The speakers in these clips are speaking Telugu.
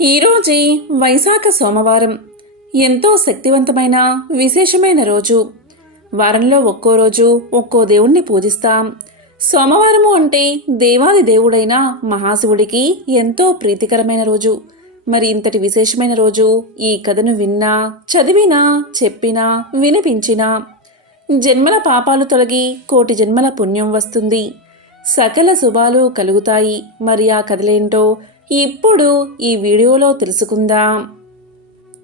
ఈరోజే వైశాఖ సోమవారం ఎంతో శక్తివంతమైన విశేషమైన రోజు. వారంలో ఒక్కో రోజు ఒక్కో దేవుణ్ణి పూజిస్తాం. సోమవారము అంటే దేవాది దేవుడైన మహాశివుడికి ఎంతో ప్రీతికరమైన రోజు. మరి ఇంతటి విశేషమైన రోజు ఈ కథను విన్నా, చదివినా, చెప్పినా, వినిపించినా జన్మల పాపాలు తొలగి కోటి జన్మల పుణ్యం వస్తుంది. సకల శుభాలు కలుగుతాయి. మరి ఆ కథలేంటో ఇప్పుడు ఈ వీడియోలో తెలుసుకుందాం.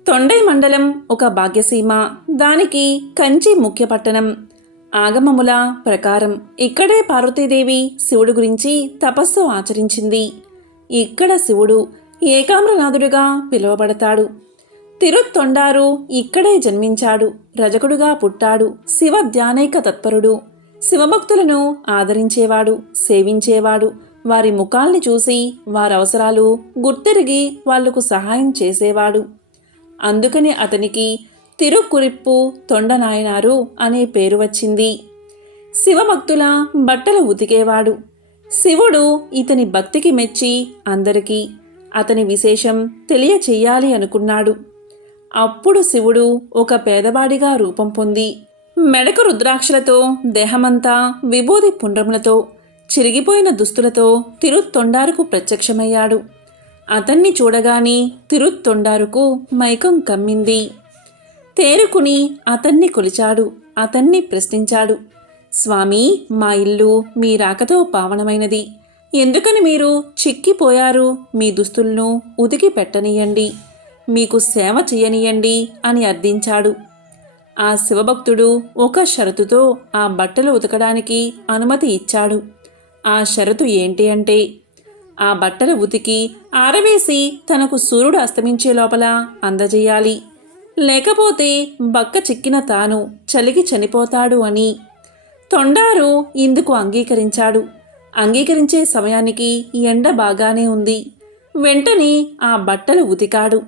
తొండై మండలం ఒక భాగ్యసీమ, దానికి కంచి ముఖ్య పట్టణం. ఆగమముల ప్రకారం ఇక్కడే పార్వతీదేవి శివుడు గురించి తపస్సు ఆచరించింది. ఇక్కడ శివుడు ఏకామ్రనాథుడుగా పిలువబడతాడు. తిరుత్తొండారు ఇక్కడే జన్మించాడు. రజకుడుగా పుట్టాడు. శివ ధ్యానైక తత్పరుడు. శివభక్తులను ఆదరించేవాడు, సేవించేవాడు. వారి ముఖాల్ని చూసి వారి అవసరాలు గుర్తెరిగి వాళ్లకు సహాయం చేసేవాడు. అందుకని అతనికి తిరుక్కురిప్పు తొండనాయనారు అనే పేరు వచ్చింది. శివభక్తుల బట్టలు ఉతికేవాడు. శివుడు ఇతని భక్తికి మెచ్చి అందరికీ అతని విశేషం తెలియచెయ్యాలి అనుకున్నాడు. అప్పుడు శివుడు ఒక పేదవాడిగా రూపం పొంది మెడకు రుద్రాక్షలతో, దేహమంతా విభూది పుండ్రములతో, చిరిగిపోయిన దుస్తులతో తిరుత్తొండారుకు ప్రత్యక్షమయ్యాడు. అతన్ని చూడగానే తిరుత్తొండారుకు మైకం కమ్మింది. తేరుకుని అతన్ని కొలిచాడు. అతన్ని ప్రశ్నించాడు. స్వామీ, మా ఇల్లు మీ రాకతో పావనమైనది. ఎందుకని మీరు చిక్కిపోయారు? మీ దుస్తులను ఉతికి పెట్టనీయండి, మీకు సేవ చేయనీయండి అని అర్థించాడు. ఆ శివభక్తుడు ఒక షరతుతో ఆ బట్టలు ఉతకడానికి అనుమతి ఇచ్చాడు. ఆ షరతు ఏంటి అంటే, ఆ బట్టలు ఉతికి ఆరవేసి తనకు సూర్యుడు అస్తమించే లోపల అందజేయాలి. లేకపోతే బక్క చిక్కిన తాను చలికి చనిపోతాడు అని. తొండారు ఇందుకు అంగీకరించాడు. అంగీకరించే సమయానికి ఎండ బాగానే ఉంది. వెంటనే ఆ బట్టలు ఉతికాడు.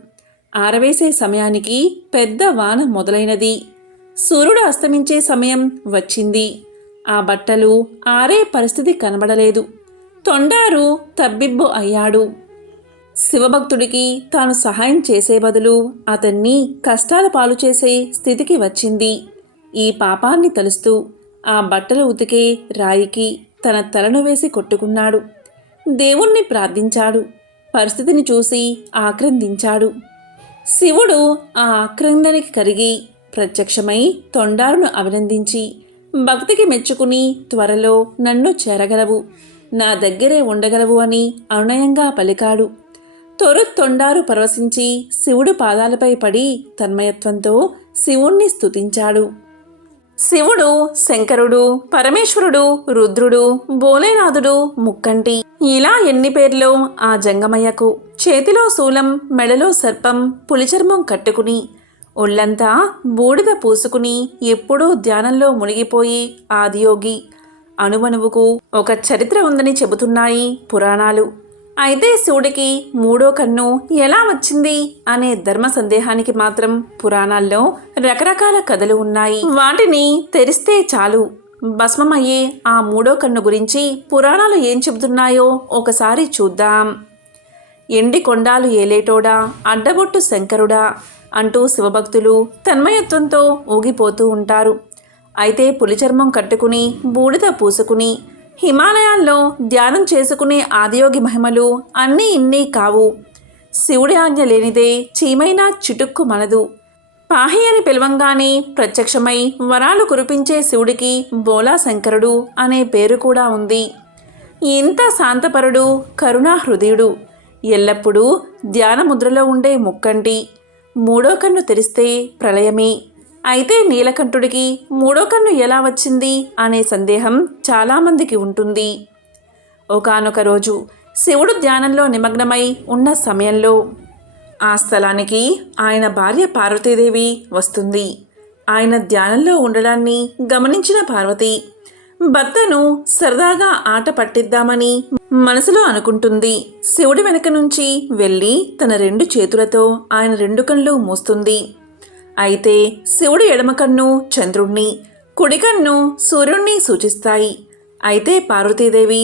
ఆరవేసే సమయానికి పెద్ద వాన మొదలైనది. సూర్యుడు అస్తమించే సమయం వచ్చింది. ఆ బట్టలు ఆరే పరిస్థితి కనబడలేదు. తొండారు తబ్బిబ్బు అయ్యాడు. శివభక్తుడికి తాను సహాయం చేసే బదులు అతన్ని కష్టాల పాలు చేసే స్థితికి వచ్చింది. ఈ పాపాన్ని తలుస్తూ ఆ బట్టలు ఉతికే రాయికి తన తలను వేసి కొట్టుకున్నాడు. దేవుణ్ణి ప్రార్థించాడు. పరిస్థితిని చూసి ఆక్రందించాడు. శివుడు ఆ ఆక్రందనికి కరిగి ప్రత్యక్షమై తొండారును అభినందించి, భక్తికి మెచ్చుకుని త్వరలో నన్ను చేరగలవు, నా దగ్గరే ఉండగలవు అని అనునయంగా పలికాడు. తొండారు పరవశించి శివుడు పాదాలపై పడి తన్మయత్వంతో శివుణ్ణి స్తుతించాడు. శివుడు శంకరుడు, పరమేశ్వరుడు, రుద్రుడు, భోలేనాథుడు, ముక్కంటి, ఇలా ఎన్ని పేర్లో ఆ జంగమయ్యకు. చేతిలో శూలం, మెడలో సర్పం, పులిచర్మం కట్టుకుని ఒళ్ళంతా బూడిద పూసుకుని ఎప్పుడూ ధ్యానంలో మునిగిపోయి ఆదియోగి. అణువణువుకు ఒక చరిత్ర ఉందని చెబుతున్నాయి పురాణాలు. అయితే శివుడికి మూడో కన్ను ఎలా వచ్చింది అనే ధర్మ సందేహానికి మాత్రం పురాణాల్లో రకరకాల కథలు ఉన్నాయి. వాటిని తెరిస్తే చాలు భస్మమయ్యే ఆ మూడో కన్ను గురించి పురాణాలు ఏం చెబుతున్నాయో ఒకసారి చూద్దాం. ఎండి కొండాలు ఏలేటోడా, అడ్డబొట్టు శంకరుడా అంటూ శివభక్తులు తన్మయత్వంతో ఊగిపోతూ ఉంటారు. అయితే పులిచర్మం కట్టుకుని బూడిద పూసుకుని హిమాలయాల్లో ధ్యానం చేసుకునే ఆదియోగి మహిమలు అన్నీ ఇన్నీ కావు. శివుడి ఆజ్ఞ లేనిదే చీమైనా చిటుక్కు మనదు. పాహి అని పిలవంగానే ప్రత్యక్షమై వరాలు కురిపించే శివుడికి బోలా శంకరుడు అనే పేరు కూడా ఉంది. ఇంత శాంతపరుడు, కరుణా హృదయుడు, ఎల్లప్పుడూ ధ్యానముద్రలో ఉండే ముక్కంటి. మూడో కన్ను తెరిస్తే ప్రళయమే. అయితే నీలకంఠుడికి మూడో కన్ను ఎలా వచ్చింది అనే సందేహం చాలామందికి ఉంటుంది. ఒకానొక రోజు శివుడు ధ్యానంలో నిమగ్నమై ఉన్న సమయంలో ఆ స్థలానికి ఆయన భార్య పార్వతీదేవి వస్తుంది. ఆయన ధ్యానంలో ఉండడాన్ని గమనించిన పార్వతి భర్తను సరదాగా ఆట పట్టిద్దామని మనసులో అనుకుంటుంది. శివుడి వెనక నుంచి వెళ్ళి తన రెండు చేతులతో ఆయన రెండు కళ్ళు మూస్తుంది. అయితే శివుడి ఎడమ కన్ను చంద్రుణ్ణి, కుడి కన్ను సూర్యుణ్ణి సూచిస్తాయి. అయితే పార్వతీదేవి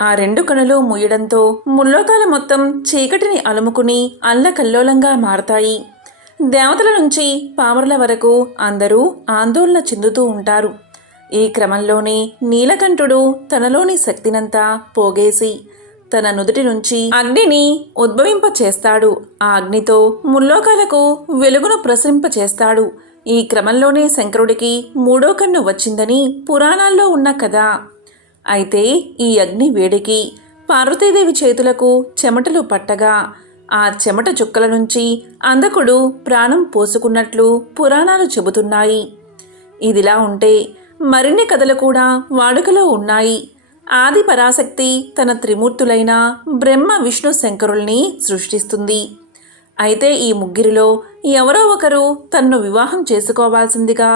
ఆ రెండు కనులు మూయడంతో ముల్లోకాల మొత్తం చీకటిని అలుముకుని అల్లకల్లోలంగా మారతాయి. దేవతల నుంచి పామరుల వరకు అందరూ ఆందోళన చెందుతూ ఉంటారు. ఈ క్రమంలోనే నీలకంఠుడు తనలోని శక్తినంతా పోగేసి తన నుదుటి నుంచి అగ్నిని ఉద్భవింప చేస్తాడు. ఆ అగ్నితో ముల్లోకాలకు వెలుగును ప్రసరింపచేస్తాడు. ఈ క్రమంలోనే శంకరుడికి మూడో కన్ను వచ్చిందని పురాణాల్లో ఉన్న కథ. అయితే ఈ అగ్ని వేడికి పార్వతీదేవి చేతులకు చెమటలు పట్టగా ఆ చెమట చుక్కల నుంచి అంధకుడు ప్రాణం పోసుకున్నట్లు పురాణాలు చెబుతున్నాయి. ఇదిలా ఉంటే మరిన్ని కథలు కూడా వాడుకలో ఉన్నాయి. ఆది పరాశక్తి తన త్రిమూర్తులైన బ్రహ్మ విష్ణు శంకరుల్ని సృష్టిస్తుంది. అయితే ఈ ముగ్గురిలో ఎవరో ఒకరు తన్ను వివాహం చేసుకోవాల్సిందిగా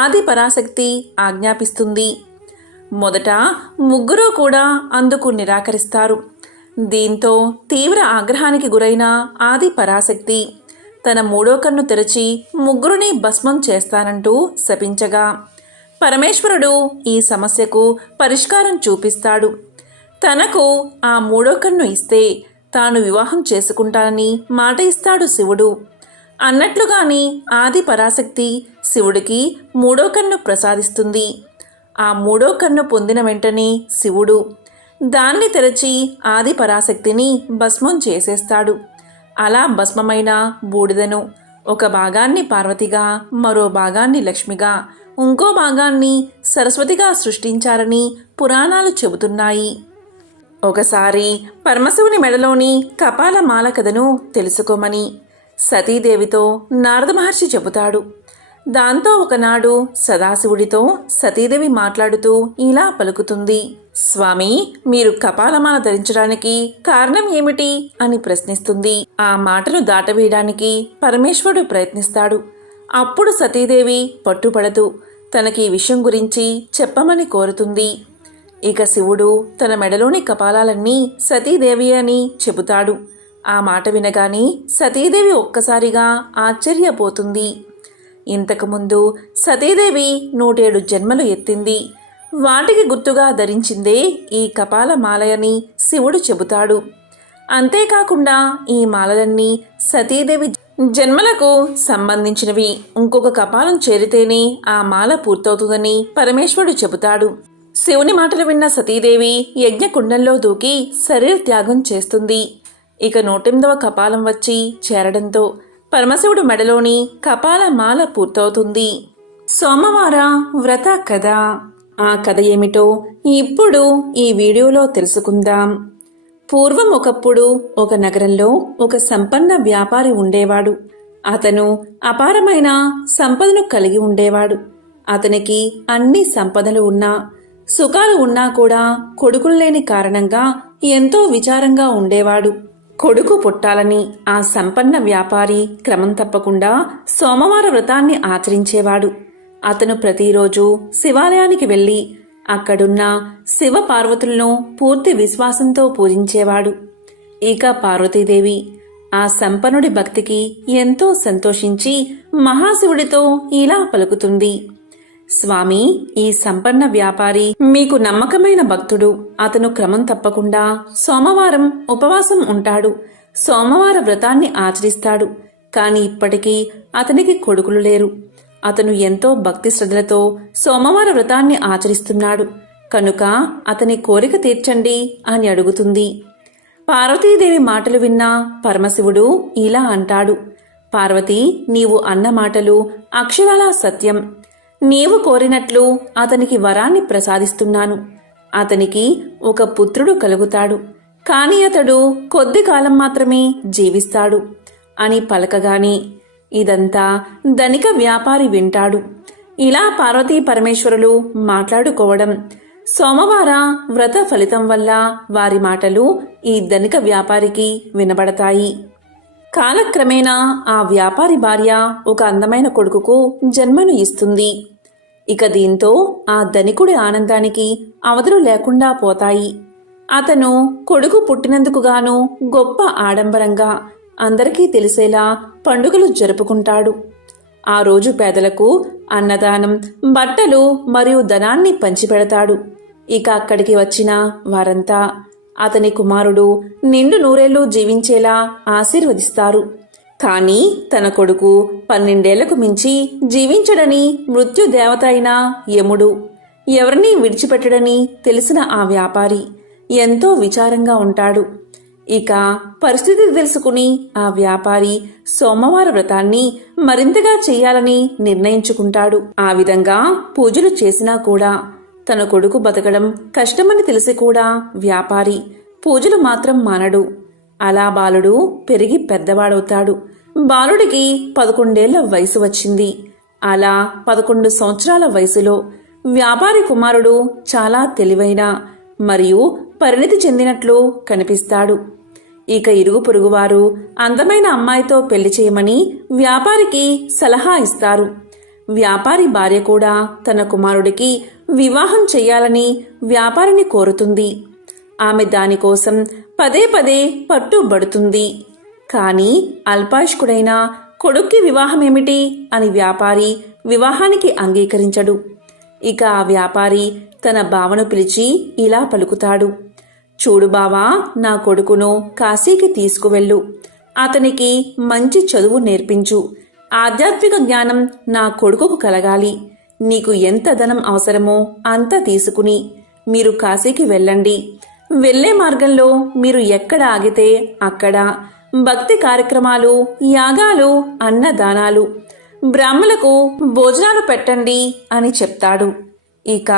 ఆది పరాశక్తి ఆజ్ఞాపిస్తుంది. మొదట ముగ్గురు కూడా అందుకు నిరాకరిస్తారు. దీంతో తీవ్ర ఆగ్రహానికి గురైన ఆది పరాశక్తి తన మూడో కన్ను తెరచి ముగ్గురిని భస్మం చేస్తానంటూ శపించగా పరమేశ్వరుడు ఈ సమస్యకు పరిష్కారం చూపిస్తాడు. తనకు ఆ మూడో కన్ను ఇస్తే తాను వివాహం చేసుకుంటానని మాట ఇస్తాడు శివుడు. అన్నట్లుగాని ఆది పరాశక్తి శివుడికి మూడో కన్ను ప్రసాదిస్తుంది. ఆ మూడో కన్ను పొందిన వెంటనే శివుడు దాన్ని తెరచి ఆది పరాశక్తిని భస్మం చేసేస్తాడు. అలా భస్మమైన బూడిదను ఒక భాగాన్ని పార్వతిగా, మరో భాగాన్ని లక్ష్మిగా, ఇంకో భాగాన్ని సరస్వతిగా సృష్టించారని పురాణాలు చెబుతున్నాయి. ఒకసారి పరమశివుని మెడలోని కపాల మాల కథను తెలుసుకోమని సతీదేవితో నారద మహర్షి చెబుతాడు. దాంతో ఒకనాడు సదాశివుడితో సతీదేవి మాట్లాడుతూ ఇలా పలుకుతుంది. స్వామి, మీరు కపాలమాల ధరించడానికి కారణం ఏమిటి అని ప్రశ్నిస్తుంది. ఆ మాటను దాటవేయడానికి పరమేశ్వరుడు ప్రయత్నిస్తాడు. అప్పుడు సతీదేవి పట్టుపడుతూ తనకి ఈ విషయం గురించి చెప్పమని కోరుతుంది. ఇక శివుడు తన మెడలోని కపాలాలన్నీ సతీదేవి అని చెబుతాడు. ఆ మాట వినగానే సతీదేవి ఒక్కసారిగా ఆశ్చర్యపోతుంది. ఇంతకుముందు సతీదేవి 107 జన్మలు ఎత్తింది. వాటికి గుర్తుగా ధరించిందే ఈ కపాల మాలయని శివుడు చెబుతాడు. అంతేకాకుండా ఈ మాలలన్నీ సతీదేవి జన్మలకు సంబంధించినవి. ఇంకొక కపాలం చేరితేనే ఆ మాల పూర్తవుతుందని పరమేశ్వరుడు చెబుతాడు. శివుని మాటలు విన్న సతీదేవి యజ్ఞకుండంలో దూకి శరీర త్యాగం చేస్తుంది. ఇక 108వ కపాలం వచ్చి చేరడంతో పరమశివుడు మెడలోని కపాల మాల పూర్తవుతుంది. సోమవార వ్రత కథ. ఆ కథ ఏమిటో ఇప్పుడు ఈ వీడియోలో తెలుసుకుందాం. పూర్వం ఒకప్పుడు ఒక నగరంలో ఒక సంపన్న వ్యాపారి ఉండేవాడు. అతను అపారమైన సంపదను కలిగి ఉండేవాడు. అతనికి అన్ని సంపదలు ఉన్నా, సుఖాలు ఉన్నా కూడా కొడుకులు లేని కారణంగా ఎంతో విచారంగా ఉండేవాడు. కొడుకు పుట్టాలని ఆ సంపన్న వ్యాపారి క్రమం తప్పకుండా సోమవార వ్రతాన్ని ఆచరించేవాడు. అతను ప్రతిరోజు శివాలయానికి వెళ్ళి అక్కడున్న శివ పార్వతులను పూర్తి విశ్వాసంతో పూజించేవాడు. ఇక పార్వతీదేవి ఆ సంపన్నుడి భక్తికి ఎంతో సంతోషించి మహాశివుడితో ఇలా పలుకుతుంది. స్వామి, ఈ సంపన్న వ్యాపారి మీకు నమ్మకమైన భక్తుడు. అతను క్రమం తప్పకుండా సోమవారం ఉపవాసం ఉంటాడు. సోమవార వ్రతాన్ని ఆచరిస్తాడు. కాని ఇప్పటికీ అతనికి కొడుకులు లేరు. అతను ఎంతో భక్తి శ్రద్ధలతో సోమవార వ్రతాన్ని ఆచరిస్తున్నాడు. కనుక అతని కోరిక తీర్చండి అని అడుగుతుంది. పార్వతీదేవి మాటలు విన్న పరమశివుడు ఇలా అంటాడు. పార్వతి, నీవు అన్న మాటలు అక్షరాలా సత్యం. నీవు కోరినట్లు అతనికి వరాన్ని ప్రసాదిస్తున్నాను. అతనికి ఒక పుత్రుడు కలుగుతాడు. కాని అతడు కొద్ది కాలం మాత్రమే జీవిస్తాడు అని పలకగానే ఇదంతా ధనిక వ్యాపారి వింటాడు. ఇలా పార్వతీ పరమేశ్వరులు మాట్లాడుకోవడం, సోమవార వ్రత ఫలితం వల్ల వారి మాటలు ఈ ధనిక వ్యాపారికి వినబడతాయి. కాలక్రమేణా ఆ వ్యాపారి భార్య ఒక అందమైన కొడుకుకు జన్మను ఇస్తుంది. ఇక దీంతో ఆ ధనికుడి ఆనందానికి అవధులు లేకుండా పోతాయి. అతను కొడుకు పుట్టినందుకు గాను గొప్ప ఆడంబరంగా అందరికీ తెలిసేలా పండుగలు జరుపుకుంటాడు. ఆ రోజు పేదలకు అన్నదానం, బట్టలు మరియు ధనాన్ని పంచిపెడతాడు. ఇక అక్కడికి వచ్చిన వారంతా అతని కుమారుడు నిండు నూరేళ్లు జీవించేలా ఆశీర్వదిస్తారు. కాని తన కొడుకు 12 మించి జీవించడని మృత్యుదేవత అయిన యముడు ఎవరినీ విడిచిపెట్టడని తెలిసిన ఆ వ్యాపారి ఎంతో విచారంగా ఉంటాడు. ఇక పరిస్థితి తెలుసుకుని ఆ వ్యాపారి సోమవార వ్రతాన్ని మరింతగా చెయ్యాలని నిర్ణయించుకుంటాడు. ఆ విధంగా పూజలు చేసినా కూడా తన కొడుకు బతకడం కష్టమని తెలిసి కూడా వ్యాపారి పూజలు మాత్రం మానడు. అలా బాలుడు పెరిగి పెద్దవాడవుతాడు. బాలుడికి 11 ఏళ్ల వయసు వచ్చింది. అలా 11 సంవత్సరాల వయసులో వ్యాపారి కుమారుడు చాలా తెలివైన మరియు పరిణితి చెందినట్లు కనిపిస్తాడు. ఇక ఇరుగు పొరుగువారు అందమైన అమ్మాయితో పెళ్లి చేయమని వ్యాపారికి సలహా ఇస్తారు. వ్యాపారి భార్య కూడా తన కుమారుడికి వివాహం చెయ్యాలని వ్యాపారిని కోరుతుంది. ఆమె దానికోసం పదే పదే పట్టుబడుతుంది. కాని అల్పాయుష్కుడైన కొడుక్కి వివాహమేమిటి అని వ్యాపారి వివాహానికి అంగీకరించడు. ఇక ఆ వ్యాపారి తన బావను పిలిచి ఇలా పలుకుతాడు. చూడు బావా, నా కొడుకును కాశీకి తీసుకువెళ్ళు. అతనికి మంచి చదువు నేర్పించు. ఆధ్యాత్మిక జ్ఞానం నా కొడుకుకు కలగాలి. నీకు ఎంత ధనం అవసరమో అంత తీసుకుని మీరు కాశీకి వెళ్ళండి. వెళ్లే మార్గంలో మీరు ఎక్కడ ఆగితే అక్కడ భక్తి కార్యక్రమాలు, యాగాలు, అన్నదానాలు, బ్రాహ్మలకు భోజనాలు పెట్టండి అని చెప్తాడు. ఇక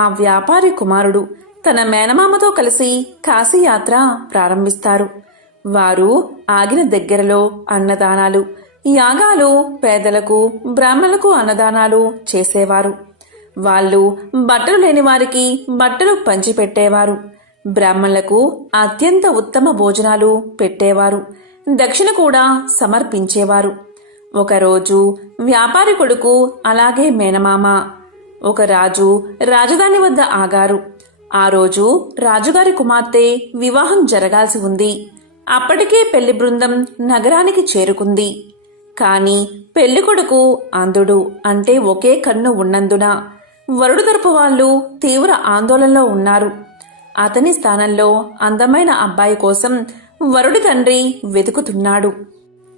ఆ వ్యాపారి కుమారుడు తన మేనమామతో కలిసి కాశీయాత్ర ప్రారంభిస్తారు. వారు ఆగిన దగ్గరలో అన్నదానాలు, యాగాలు, పేదలకు, బ్రాహ్మణులకు అన్నదానాలు చేసేవారు. వాళ్ళు బట్టలు లేని వారికి బట్టలు పంచిపెట్టేవారు. బ్రాహ్మణులకు అత్యంత ఉత్తమ భోజనాలు పెట్టేవారు. దక్షిణ కూడా సమర్పించేవారు. ఒకరోజు వ్యాపారి కొడుకు అలాగే మేనమామ ఒక రాజధాని వద్ద ఆగారు. ఆ రోజు రాజుగారి కుమార్తె వివాహం జరగాల్సి ఉంది. అప్పటికే పెళ్లి బృందం నగరానికి చేరుకుంది. కాని పెళ్లికొడుకు అంధుడు, అంటే ఒకే కన్ను ఉన్నందున వరుడు తరపు వాళ్ళు తీవ్ర ఆందోళనలో ఉన్నారు. అతని స్థానంలో అందమైన అబ్బాయి కోసం వరుడి తండ్రి వెతుకుతున్నాడు.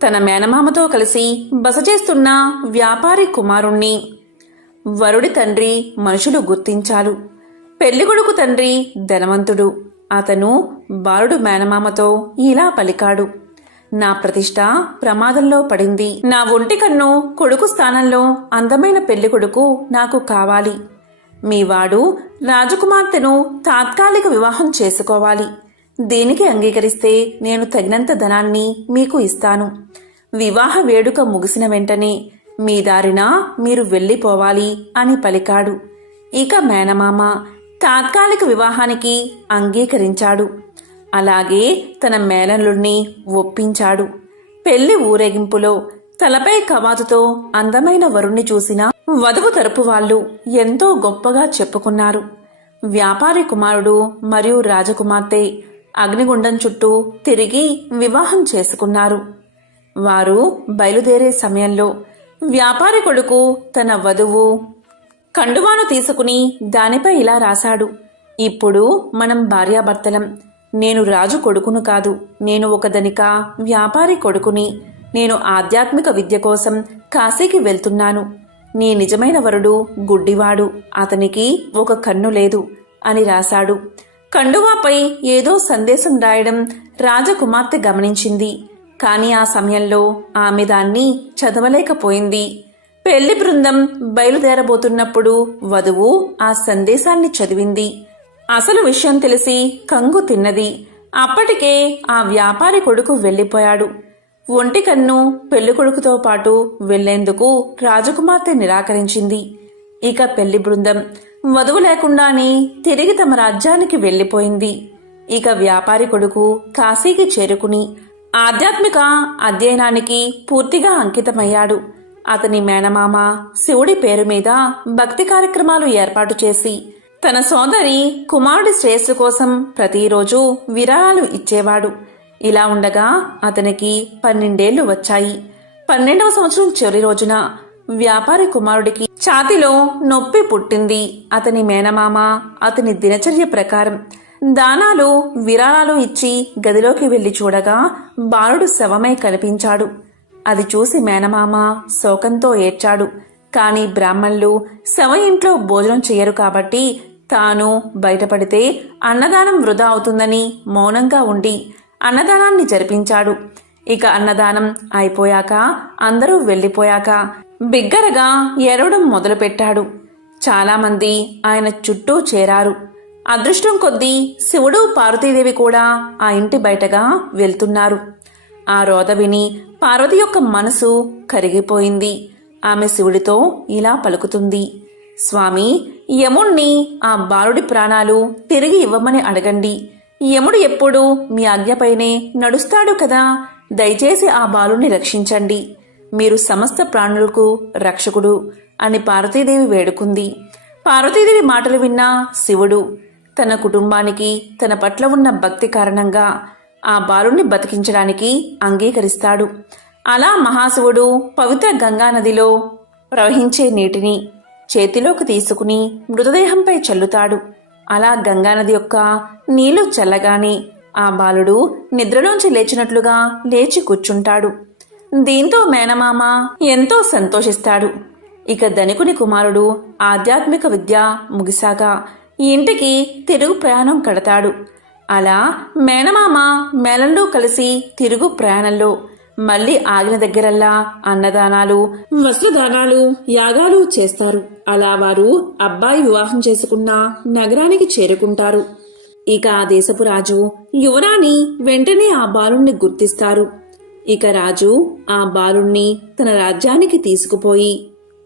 తన మేనమామతో కలిసి బస చేస్తున్న వ్యాపారి కుమారుణ్ణి వరుడి తండ్రి మనుషులు గుర్తించారు. పెళ్లికొడుకు తండ్రి ధనవంతుడు. అతను బాలుడు మేనమామతో ఇలా పలికాడు. నా ప్రతిష్ట ప్రమాదంలో పడింది. నా ఒంటి కన్ను కొడుకు స్థానంలో అందమైన పెళ్లికొడుకు నాకు కావాలి. మీవాడు రాజకుమార్తెను తాత్కాలిక వివాహం చేసుకోవాలి. దీనికి అంగీకరిస్తే నేను తగినంత ధనాన్ని మీకు ఇస్తాను. వివాహ వేడుక ముగిసిన వెంటనే మీ దారిన మీరు వెళ్ళిపోవాలి అని పలికాడు. ఇక మేనమామ తాత్కాలిక వివాహానికి అంగీకరించాడు. అలాగే తన మేనల్లుణ్ణి ఒప్పించాడు. పెళ్లి ఊరేగింపులో తలపై కవాతుతో అందమైన వరుణ్ణి చూసిన వధువు తరపు వాళ్ళు ఎంతో గొప్పగా చెప్పుకున్నారు. వ్యాపారి కుమారుడు మరియు రాజకుమార్తె అగ్నిగుండం చుట్టూ తిరిగి వివాహం చేసుకున్నారు. వారు బయలుదేరే సమయంలో వ్యాపారి కొడుకు తన వధువు కండువాను తీసుకుని దానిపై ఇలా రాశాడు. ఇప్పుడు మనం భార్యాభర్తలం. నేను రాజు కొడుకును కాదు. నేను ఒక ధనిక వ్యాపారి కొడుకుని. నేను ఆధ్యాత్మిక విద్య కోసం కాశీకి వెళ్తున్నాను. నీ నిజమైన వరుడు గుడ్డివాడు. అతనికి ఒక కన్ను లేదు అని రాశాడు. కండువాపై ఏదో సందేశం రాయడం రాజకుమార్తె గమనించింది. కాని ఆ సమయంలో ఆమె దాన్ని చదవలేకపోయింది. పెళ్లి బృందం బయలుదేరబోతున్నప్పుడు వధువు ఆ సందేశాన్ని చదివింది. అసలు విషయం తెలిసి కంగు తిన్నది. అప్పటికే ఆ వ్యాపారి కొడుకు వెళ్లిపోయాడు. ఒంటి కన్ను పెళ్లి కొడుకుతో పాటు వెళ్లేందుకు రాజకుమార్తె నిరాకరించింది. ఇక పెళ్లి బృందం వధువు లేకుండానే తిరిగి తమ రాజ్యానికి వెళ్లిపోయింది. ఇక వ్యాపారి కొడుకు కాశీకి చేరుకుని ఆధ్యాత్మిక అధ్యయనానికి పూర్తిగా అంకితమయ్యాడు. అతని మేనమామ శివుడి పేరు మీద భక్తి కార్యక్రమాలు ఏర్పాటు చేసి తన సోదరి కుమారుడి శ్రేయస్సు కోసం ప్రతిరోజు విరాళాలు ఇచ్చేవాడు. ఇలా ఉండగా అతనికి 12 ఏళ్లు వచ్చాయి. 12వ సంవత్సరం చివరి రోజున వ్యాపారి కుమారుడికి ఛాతీలో నొప్పి పుట్టింది. అతని మేనమామ అతని దినచర్య ప్రకారం దానాలు విరాళాలు ఇచ్చి గదిలోకి వెళ్లి చూడగా బాలుడు శవమై కనిపించాడు. అది చూసి మేనమామ శోకంతో ఏడ్చాడు. కాని బ్రాహ్మణులు శవ ఇంట్లో భోజనం చెయ్యరు కాబట్టి తాను బయటపడితే అన్నదానం వృధా అవుతుందని మౌనంగా ఉండి అన్నదానాన్ని జరిపించాడు. ఇక అన్నదానం అయిపోయాక అందరూ వెళ్లిపోయాక బిగ్గరగా ఏడవడం మొదలుపెట్టాడు. చాలామంది ఆయన చుట్టూ చేరారు. అదృష్టం కొద్దీ శివుడు పార్వతీదేవి కూడా ఆ ఇంటి బయటగా వెళ్తున్నారు. ఆ రోద విని పార్వతి యొక్క మనసు కరిగిపోయింది. ఆమె శివుడితో ఇలా పలుకుతుంది: స్వామి, యముణ్ణి ఆ బాలుడి ప్రాణాలు తిరిగి ఇవ్వమని అడగండి. యముడు ఎప్పుడూ మీ ఆజ్ఞపైనే నడుస్తాడు కదా. దయచేసి ఆ బాలుని రక్షించండి. మీరు సమస్త ప్రాణులకు రక్షకుడు అని పార్వతీదేవి వేడుకుంది. పార్వతీదేవి మాటలు విన్న శివుడు తన కుటుంబానికి తన పట్ల ఉన్న భక్తి కారణంగా ఆ బాలుని బతికించడానికి అంగీకరిస్తాడు. అలా మహాశివుడు పవిత్ర గంగానదిలో ప్రవహించే నీటిని చేతిలోకి తీసుకుని మృతదేహంపై చల్లుతాడు. అలా గంగానది యొక్క నీళ్లు చల్లగానే ఆ బాలుడు నిద్రలోంచి లేచినట్లుగా లేచి కూర్చుంటాడు. దీంతో మేనమామ ఎంతో సంతోషిస్తాడు. ఇక ధనికుని కుమారుడు ఆధ్యాత్మిక విద్య ముగిసాక ఈ ఇంటికి తిరుగు ప్రయాణం కడతాడు. అలా మేనమామ మేళంలో కలిసి తిరుగు ప్రయాణంలో మళ్లీ ఆగిన దగ్గరల్లా అన్నదానాలు, వస్త్రదానాలు, యాగాలు చేస్తారు. అలా వారు అబ్బాయి వివాహం చేసుకున్న నగరానికి చేరుకుంటారు. ఇక ఆ దేశపు రాజు యువరాణి వెంటనే ఆ బాలుణ్ణి గుర్తిస్తారు. ఇక రాజు ఆ బాలుణ్ణి తన రాజ్యానికి తీసుకుపోయి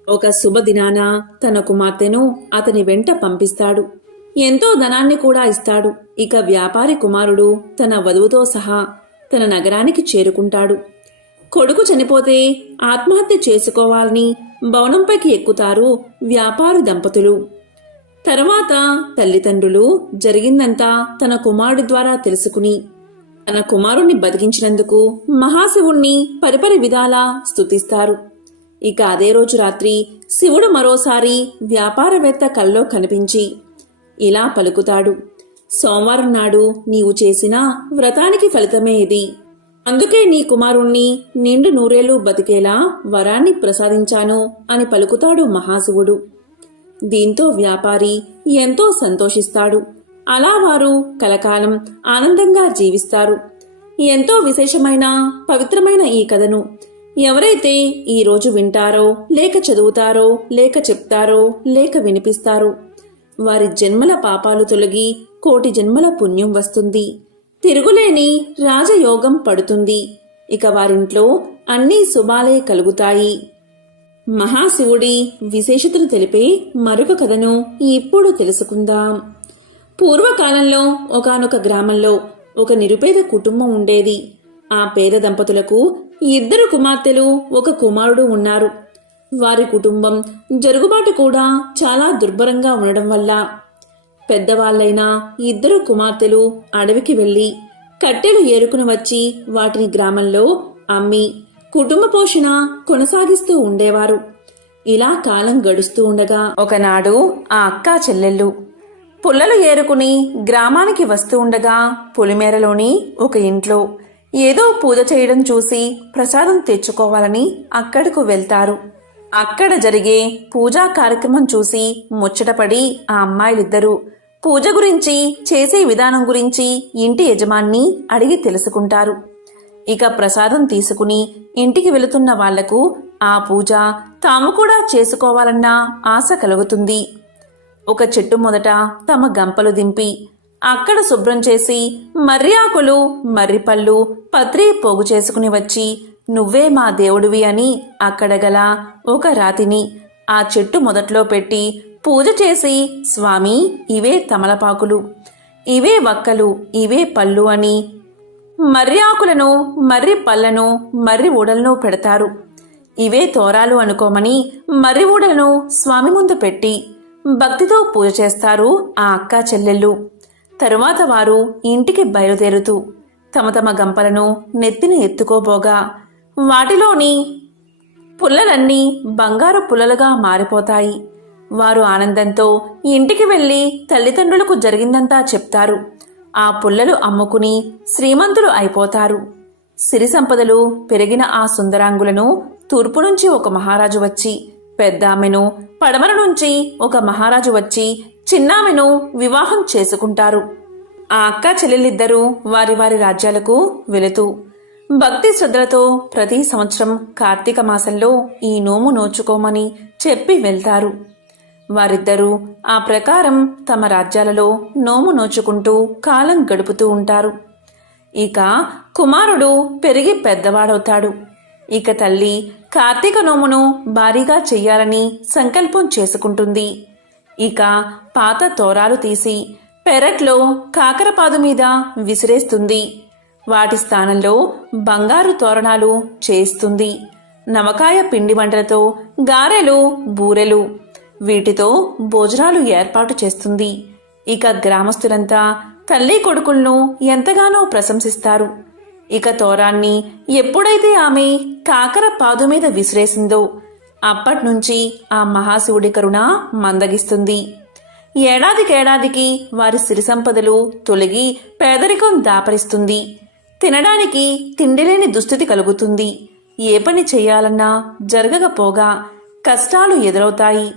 ఒక శుభదినాన తన కుమార్తెను అతని వెంట పంపిస్తాడు. ఎంతో ధనాన్ని కూడా ఇస్తాడు. ఇక వ్యాపారి కుమారుడు తన వధువుతో సహా తన నగరానికి చేరుకుంటాడు. కొడుకు చనిపోతే ఆత్మహత్య చేసుకోవాలని భవనంపైకి ఎక్కుతారు వ్యాపారి దంపతులు. తర్వాత తల్లిదండ్రులు జరిగిందంతా తన కుమారుడి ద్వారా తెలుసుకుని తన కుమారుణ్ణి బతికించినందుకు మహాశివుణ్ణి పరిపరి విధాలా స్తుతిస్తారు. ఇక అదే రోజు రాత్రి శివుడు మరోసారి వ్యాపారవేత్త కల్లో కనిపించి ఇలా పలుకుతాడు: సోమవారం నాడు నీవు చేసిన వ్రతానికి ఫలితమే ఇది. అందుకే నీ కుమారుణ్ణి నిండు నూరేళ్లు బతికేలా వరాన్ని ప్రసాదించాను అని పలుకుతాడు మహాశివుడు. దీంతో వ్యాపారి ఎంతో సంతోషిస్తాడు. అలా వారు కలకాలం ఆనందంగా జీవిస్తారు. ఎంతో విశేషమైన పవిత్రమైన ఈ కథను ఎవరైతే ఈ రోజు వింటారో, లేక చదువుతారో, లేక చెప్తారో, లేక వినిపిస్తారో వారి జన్మల పాపాలు తొలగి కోటి జన్మల పుణ్యం వస్తుంది. తిరుగులేని రాజయోగం పడుతుంది. ఇక వారింట్లో అన్ని శుభాలే కలుగుతాయి. మహాశివుడి విశేషతను తెలిపే మరొక కథను ఇప్పుడు తెలుసుకుందాం. పూర్వకాలంలో ఒకానొక గ్రామంలో ఒక నిరుపేద కుటుంబం ఉండేది. ఆ పేద దంపతులకు 2 కుమార్తెలు, 1 కుమారుడు ఉన్నారు. వారి కుటుంబం జరుగుబాటు కూడా చాలా దుర్భరంగా ఉండడం వల్ల పెద్దవాళ్లైన 2 కుమార్తెలు అడవికి వెళ్లి కట్టెలు ఏరుకుని వచ్చి వాటిని గ్రామంలో అమ్మి కుటుంబ పోషణ కొనసాగిస్తూ ఉండేవారు. ఇలా కాలం గడుస్తూ ఉండగా ఒకనాడు ఆ అక్కా చెల్లెళ్ళు పుల్లలు ఏరుకుని గ్రామానికి వస్తూ ఉండగా పొలిమేరలోని ఒక ఇంట్లో ఏదో పూజ చేయడం చూసి ప్రసాదం తెచ్చుకోవాలని అక్కడకు వెళ్తారు. అక్కడ జరిగే పూజా కార్యక్రమం చూసి ముచ్చటపడి ఆ అమ్మాయిలిద్దరూ పూజ గురించి, చేసే విధానం గురించి ఇంటి యజమాన్ని అడిగి తెలుసుకుంటారు. ఇక ప్రసాదం తీసుకుని ఇంటికి వెళుతున్న వాళ్లకు ఆ పూజ తాము కూడా చేసుకోవాలన్న ఆశ కలుగుతుంది. ఒక చెట్టు మొదట తమ గంపలు దింపి అక్కడ శుభ్రం చేసి మర్రి ఆకులు, మర్రి పళ్ళు, పత్రి పోగు చేసుకుని వచ్చి నువ్వే మా దేవుడివి అని అక్కడ గల ఒక రాతిని ఆ చెట్టు మొదట్లో పెట్టి పూజ చేసి, స్వామి ఇవే తమలపాకులు, ఇవే వక్కలు, ఇవే పళ్ళు అని మర్రి ఆకులను, మర్రి పళ్ళను, మర్రి ఊడలను పెడతారు. ఇవే తోరాలు అనుకోమని మర్రి ఊడలను స్వామి ముందు పెట్టి భక్తితో పూజ చేస్తారు ఆ అక్కా చెల్లెళ్ళు. తరువాత వారు ఇంటికి బయలుదేరుతూ తమ తమ గంపలను నెత్తిన ఎత్తుకోబోగా వాటిలోని పుల్లలన్నీ బంగారు పుల్లలుగా మారిపోతాయి. వారు ఆనందంతో ఇంటికి వెళ్లి తల్లిదండ్రులకు జరిగిందంతా చెప్తారు. ఆ పుల్లలు అమ్ముకుని శ్రీమంతులు అయిపోతారు. సిరి సంపదలు పెరిగిన ఆ సుందరాంగులను తూర్పు నుంచి ఒక మహారాజు వచ్చి, పెద్దామెను పడమర నుంచి ఒక మహారాజు వచ్చి చిన్నామెను వివాహం చేసుకుంటారు. ఆ అక్క చెల్లెలిద్దరూ వారి వారి రాజ్యాలకు వెళుతూ భక్తి శ్రద్ధలతో ప్రతి సంవత్సరం కార్తీక మాసంలో ఈ నోము నోచుకోమని చెప్పి వెళ్తారు. వారిద్దరూ ఆ ప్రకారం తమ రాజ్యాలలో నోము నోచుకుంటూ కాలం గడుపుతూ ఉంటారు. ఇక కుమారుడు పెరిగి పెద్దవాడవుతాడు. ఇక తల్లి కార్తీక నోమును భారీగా చెయ్యాలని సంకల్పం చేసుకుంటుంది. ఇక పాత తోరాలు తీసి పెరట్లో కాకరపాదు మీద విసిరేస్తుంది. వాటి స్థానంలో బంగారు తోరణాలు చేస్తుంది. నవకాయ పిండి వంటలతో గారెలు, బూరెలు, వీటితో భోజనాలు ఏర్పాటు చేస్తుంది. ఇక గ్రామస్తులంతా తల్లి కొడుకులను ఎంతగానో ప్రశంసిస్తారు. ఇక తోరాన్ని ఎప్పుడైతే ఆమె కాకర పాదు మీద విసిరేసిందో అప్పట్నుంచి ఆ మహాశివుడి కరుణ మందగిస్తుంది. ఏడాదికేడాదికి వారి సిరి సంపదలు తొలగి పేదరికం దాపరిస్తుంది. తినడానికి తిండిలేని దుస్థితి కలుగుతుంది. ఏ పని చెయ్యాలన్నా జరగకపోగా కష్టాలు ఎదురవుతాయి.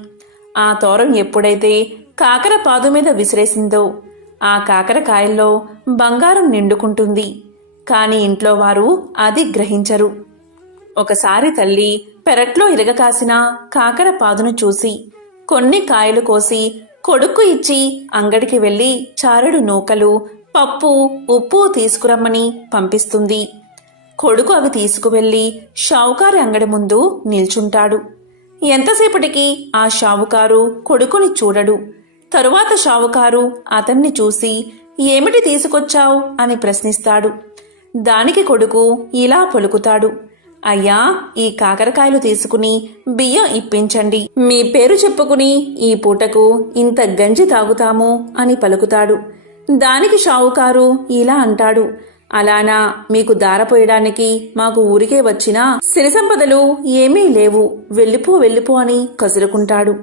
ఆ తోరం ఎప్పుడైతే కాకర పాదు మీద విసిరేసిందో ఆ కాకరకాయల్లో బంగారం నిండుకుంటుంది. కాని ఇంట్లో వారు అది గ్రహించరు. ఒకసారి తల్లి పెరట్లో ఇరగకాసిన కాకర పాదును చూసి కొన్ని కాయలు కోసి కొడుక్కు ఇచ్చి అంగడికి వెళ్లి చారెడు నూకలు, పప్పు, ఉప్పు తీసుకురమ్మని పంపిస్తుంది. కొడుకు అవి తీసుకువెళ్లి షావుకారి అంగడి ముందు నిల్చుంటాడు. ఎంతసేపటికి ఆ షావుకారు కొడుకుని చూడడు. తరువాత షావుకారు అతన్ని చూసి ఏమిటి తీసుకొచ్చావు అని ప్రశ్నిస్తాడు. దానికి కొడుకు ఇలా పలుకుతాడు, అయ్యా, ఈ కాకరకాయలు తీసుకుని బియ్యం ఇప్పించండి. మీ పేరు చెప్పుకుని ఈ పూటకు ఇంత గంజి తాగుతాము అని పలుకుతాడు. దానికి షావుకారు ఇలా అంటాడు, అలానా, మీకు దారపోయడానికి మాకు ఊరికే వచ్చినా సిరి సంపదలు ఏమీ లేవు, వెళ్ళిపో అని కసురుకుంటాడు.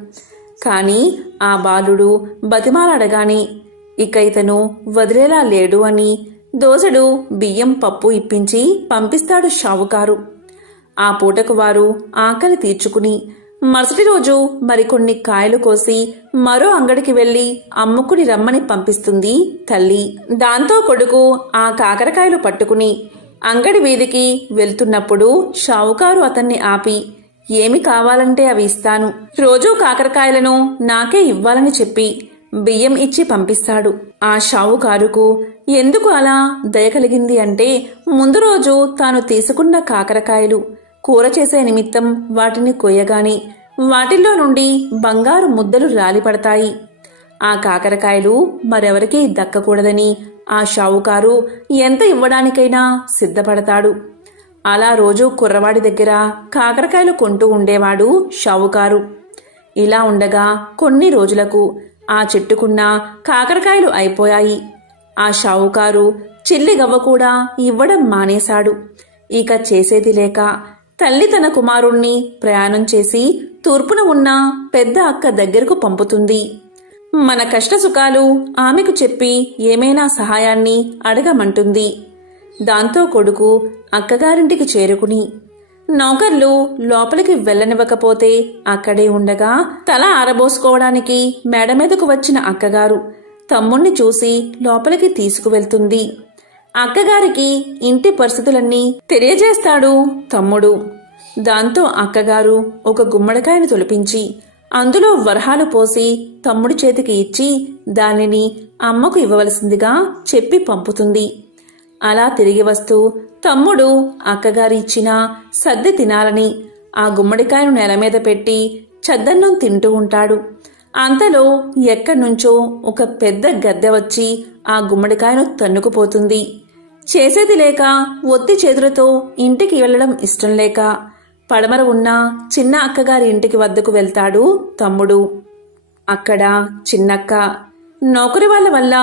కాని ఆ బాలుడు బతిమాలడగాని ఇక ఇతను వదిలేలా లేడు అని దోసెడు బియ్యం, పప్పు ఇప్పించి పంపిస్తాడు షావుకారు. ఆ పూటకు వారు ఆకలి తీర్చుకుని మరుసటి రోజు మరికొన్ని కాయలు కోసి మరో అంగడికి వెళ్లి అమ్ముకుని రమ్మని పంపిస్తుంది తల్లి. దాంతో కొడుకు ఆ కాకరకాయలు పట్టుకుని అంగడి వీధికి వెళ్తున్నప్పుడు షావుకారు అతన్ని ఆపి, ఏమి కావాలంటే అవి ఇస్తాను, రోజూ కాకరకాయలను నాకే ఇవ్వాలని చెప్పి బియ్యం ఇచ్చి పంపిస్తాడు. ఆ షావుకారుకు ఎందుకు అలా దయ కలిగింది అంటే, ముందు రోజు తాను తీసుకున్న కాకరకాయలు కూర చేసే నిమిత్తం వాటిని కొయ్యగాని వాటిల్లో నుండి బంగారు ముద్దలు రాలిపడతాయి. ఆ కాకరకాయలు మరెవరికీ దక్కకూడదని ఆ షావుకారు ఎంత ఇవ్వడానికైనా సిద్ధపడతాడు. అలా రోజూ కుర్రవాడి దగ్గర కాకరకాయలు కొంటూ ఉండేవాడు షావుకారు. ఇలా ఉండగా కొన్ని రోజులకు ఆ చెట్టుకున్న కాకరకాయలు అయిపోయాయి. ఆ షావుకారు చిల్లిగవ్వ కూడా ఇవ్వడం మానేశాడు. ఇక చేసేది లేక తల్లి తన కుమారుణ్ణి ప్రయాణం చేసి తూర్పున ఉన్న పెద్ద అక్క దగ్గరకు పంపుతుంది. మన కష్టసుఖాలు ఆమెకు చెప్పి ఏమైనా సహాయాన్ని అడగమంటుంది. దాంతో కొడుకు అక్కగారింటికి చేరుకుని నౌకర్లు లోపలికి వెళ్ళనివ్వకపోతే అక్కడే ఉండగా తల ఆరబోసుకోవడానికి మేడ మీదకు వచ్చిన అక్కగారు తమ్ముణ్ణి చూసి లోపలికి తీసుకువెళ్తుంది. అక్కగారికి ఇంటి పరిస్థితులన్నీ తెలియజేస్తాడు తమ్ముడు. దాంతో అక్కగారు ఒక గుమ్మడికాయను తొలిపించి అందులో వరహాలు పోసి తమ్ముడి చేతికి ఇచ్చి దానిని అమ్మకు ఇవ్వవలసిందిగా చెప్పి పంపుతుంది. అలా తిరిగి వస్తూ తమ్ముడు అక్కగారి ఇచ్చిన సద్ది తినాలని ఆ గుమ్మడికాయను నేల మీద పెట్టి చద్దన్నం తింటూ ఉంటాడు. అంతలో ఎక్కడ్నుంచో ఒక పెద్ద గద్దె వచ్చి ఆ గుమ్మడికాయను తన్నుకుపోతుంది. చేసేది లేక ఒత్తి చేతులతో ఇంటికి వెళ్లడం ఇష్టం లేక పడమర ఉన్న చిన్న అక్కగారి ఇంటికి వద్దకు వెళ్తాడు తమ్ముడు. అక్కడ చిన్నక్క నౌకరి వాళ్ళ వల్ల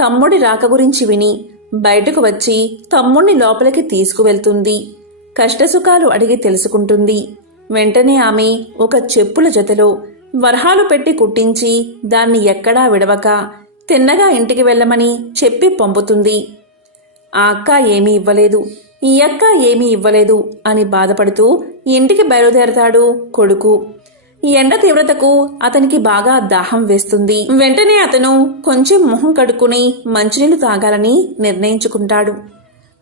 తమ్ముడి రాక గురించి విని బయటకు వచ్చి తమ్ముణ్ణి లోపలికి తీసుకువెళ్తుంది. కష్టసుఖాలు అడిగి తెలుసుకుంటుంది. వెంటనే ఆమె ఒక చెప్పుల జతలో వరహాలు పెట్టి కుట్టించి దాన్ని ఎక్కడా విడవక తిన్నగా ఇంటికి వెళ్ళమని చెప్పి పంపుతుంది. ఆ అక్క ఏమీ ఇవ్వలేదు, ఈ అక్క ఏమీ ఇవ్వలేదు అని బాధపడుతూ ఇంటికి బయలుదేరతాడు కొడుకు. ఎండ తీవ్రతకు అతనికి బాగా దాహం వేస్తుంది. వెంటనే అతను కొంచెం మొహం కడుక్కుని మంచినీళ్లు తాగాలని నిర్ణయించుకుంటాడు.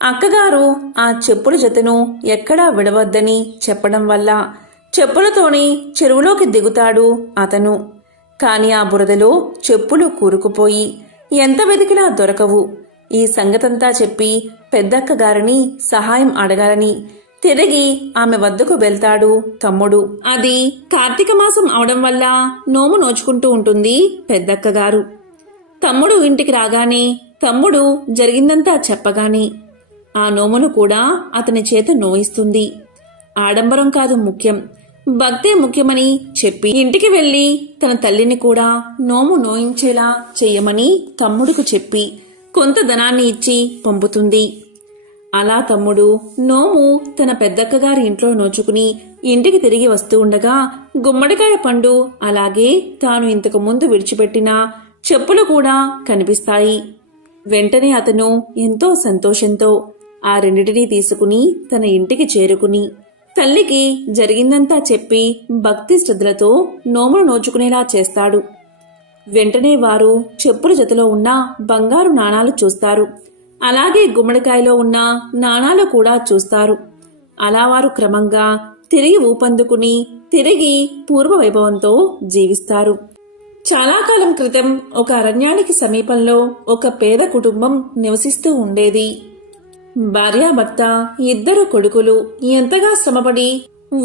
అక్కగారు ఆ చెప్పుల జతను ఎక్కడా విడవద్దని చెప్పడం వల్ల చెప్పులతోనే చెరువులోకి దిగుతాడు అతను. కాని ఆ బురదలో చెప్పులు కూరుకుపోయి ఎంత వెతికినా దొరకవు. ఈ సంగతంతా చెప్పి పెద్దక్కగారిని సహాయం అడగాలని తిరిగి ఆమె వద్దకు వెళ్తాడు తమ్ముడు. అది కార్తీక మాసం అవడం వల్ల నోము నోచుకుంటూ ఉంటుంది పెద్దక్కగారు. తమ్ముడు ఇంటికి రాగానే తమ్ముడు జరిగిందంతా చెప్పగానే ఆ నోమును కూడా అతని చేత నోయిస్తుంది. ఆడంబరం కాదు ముఖ్యం, భక్తే ముఖ్యమని చెప్పి ఇంటికి వెళ్లి తన తల్లిని కూడా నోము నోయించేలా చెయ్యమని తమ్ముడుకు చెప్పి కొంత ధనాన్ని ఇచ్చి పంపుతుంది. అలా తమ్ముడు నోము తన పెద్దక్కగారి ఇంట్లో నోచుకుని ఇంటికి తిరిగి వస్తూ ఉండగా గుమ్మడికాయ పండు అలాగే తాను ఇంతకు ముందు విడిచిపెట్టిన చెప్పులు కూడా కనిపిస్తాయి. వెంటనే అతను ఎంతో సంతోషంతో ఆ రెండిటినీ తీసుకుని తన ఇంటికి చేరుకుని తల్లికి జరిగిందంతా చెప్పి భక్తి శ్రద్ధలతో నోమును నోచుకునేలా చేస్తాడు. వెంటనే వారు చెప్పుల జతలో ఉన్న బంగారు నాణాలు చూస్తారు. అలాగే గుమ్మడికాయలో ఉన్న నాణాలు కూడా చూస్తారు. అలా వారు క్రమంగా తిరిగి ఊపందుకుని తిరిగి పూర్వ వైభవంతో జీవిస్తారు. చాలా కాలం క్రితం ఒక అరణ్యానికి సమీపంలో ఒక పేద కుటుంబం నివసిస్తూ ఉండేది. భార్యాభర్త, ఇద్దరు కొడుకులు ఎంతగా శ్రమపడి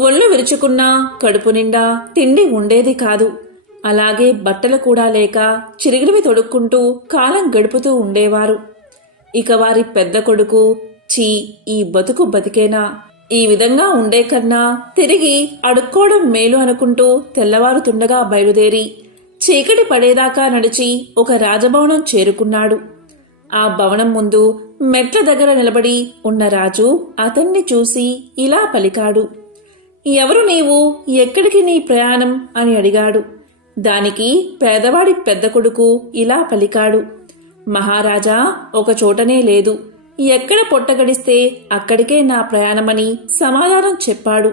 ఒళ్ళు విరుచుకున్నా కడుపు నిండా తిండి ఉండేది కాదు. అలాగే బట్టలు కూడా లేక చిరిగినవి తొడుక్కుంటూ కాలం గడుపుతూ ఉండేవారు. ఇక వారి పెద్ద కొడుకు, చీ ఈ బతుకు బతికేనా, ఈ విధంగా ఉండే కన్నా తిరిగి అడుక్కోవడం మేలు అనుకుంటూ తెల్లవారుతుండగా బయలుదేరి చీకటి పడేదాకా నడిచి ఒక రాజభవనం చేరుకున్నాడు. ఆ భవనం ముందు మెట్ల దగ్గర నిలబడి ఉన్న రాజు అతన్ని చూసి ఇలా పలికాడు. ఎవరు నీవు, ఎక్కడికి నీ ప్రయాణం అని అడిగాడు. దానికి పేదవాడి పెద్ద కొడుకు ఇలా పలికాడు. మహారాజా, ఒక చోటనే లేదు, ఎక్కడ పొట్టగడిస్తే అక్కడికే నా ప్రయాణమని సమాధానం చెప్పాడు.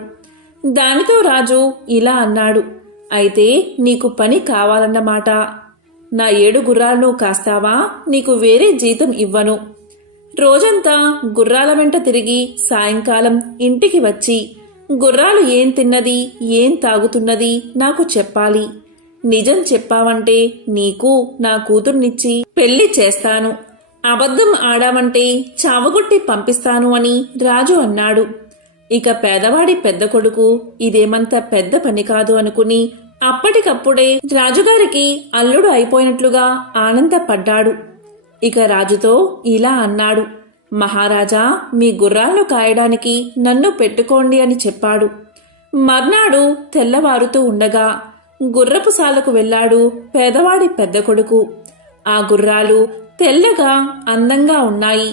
దానితో రాజు ఇలా అన్నాడు, అయితే నీకు పని కావాలన్నమాట. నా 7 గుర్రాలను కాస్తావా, నీకు వేరే జీతం ఇవ్వను. రోజంతా గుర్రాల వెంట తిరిగి సాయంకాలం ఇంటికి వచ్చి గుర్రాలు ఏం తిన్నది, ఏం తాగుతున్నది నాకు చెప్పాలి. నిజం చెప్పావంటే నీకు నా కూతుర్నిచ్చి పెళ్లి చేస్తాను, అబద్ధం ఆడావంటే చావగొట్టి పంపిస్తాను అని రాజు అన్నాడు. ఇక పేదవాడి పెద్ద కొడుకు ఇదేమంత పెద్ద పని కాదు అనుకుని అప్పటికప్పుడే రాజుగారికి అల్లుడు అయిపోయినట్లుగా ఆనందపడ్డాడు. ఇక రాజుతో ఇలా అన్నాడు, మహారాజా, మీ గుర్రాలను కాయడానికి నన్ను పెట్టుకోండి అని చెప్పాడు. మర్నాడు తెల్లవారుతూ ఉండగా గుర్రపు సాలకు వెళ్లాడు పేదవాడి పెద్ద కొడుకు. ఆ గుర్రాలు తెల్లగా అందంగా ఉన్నాయి.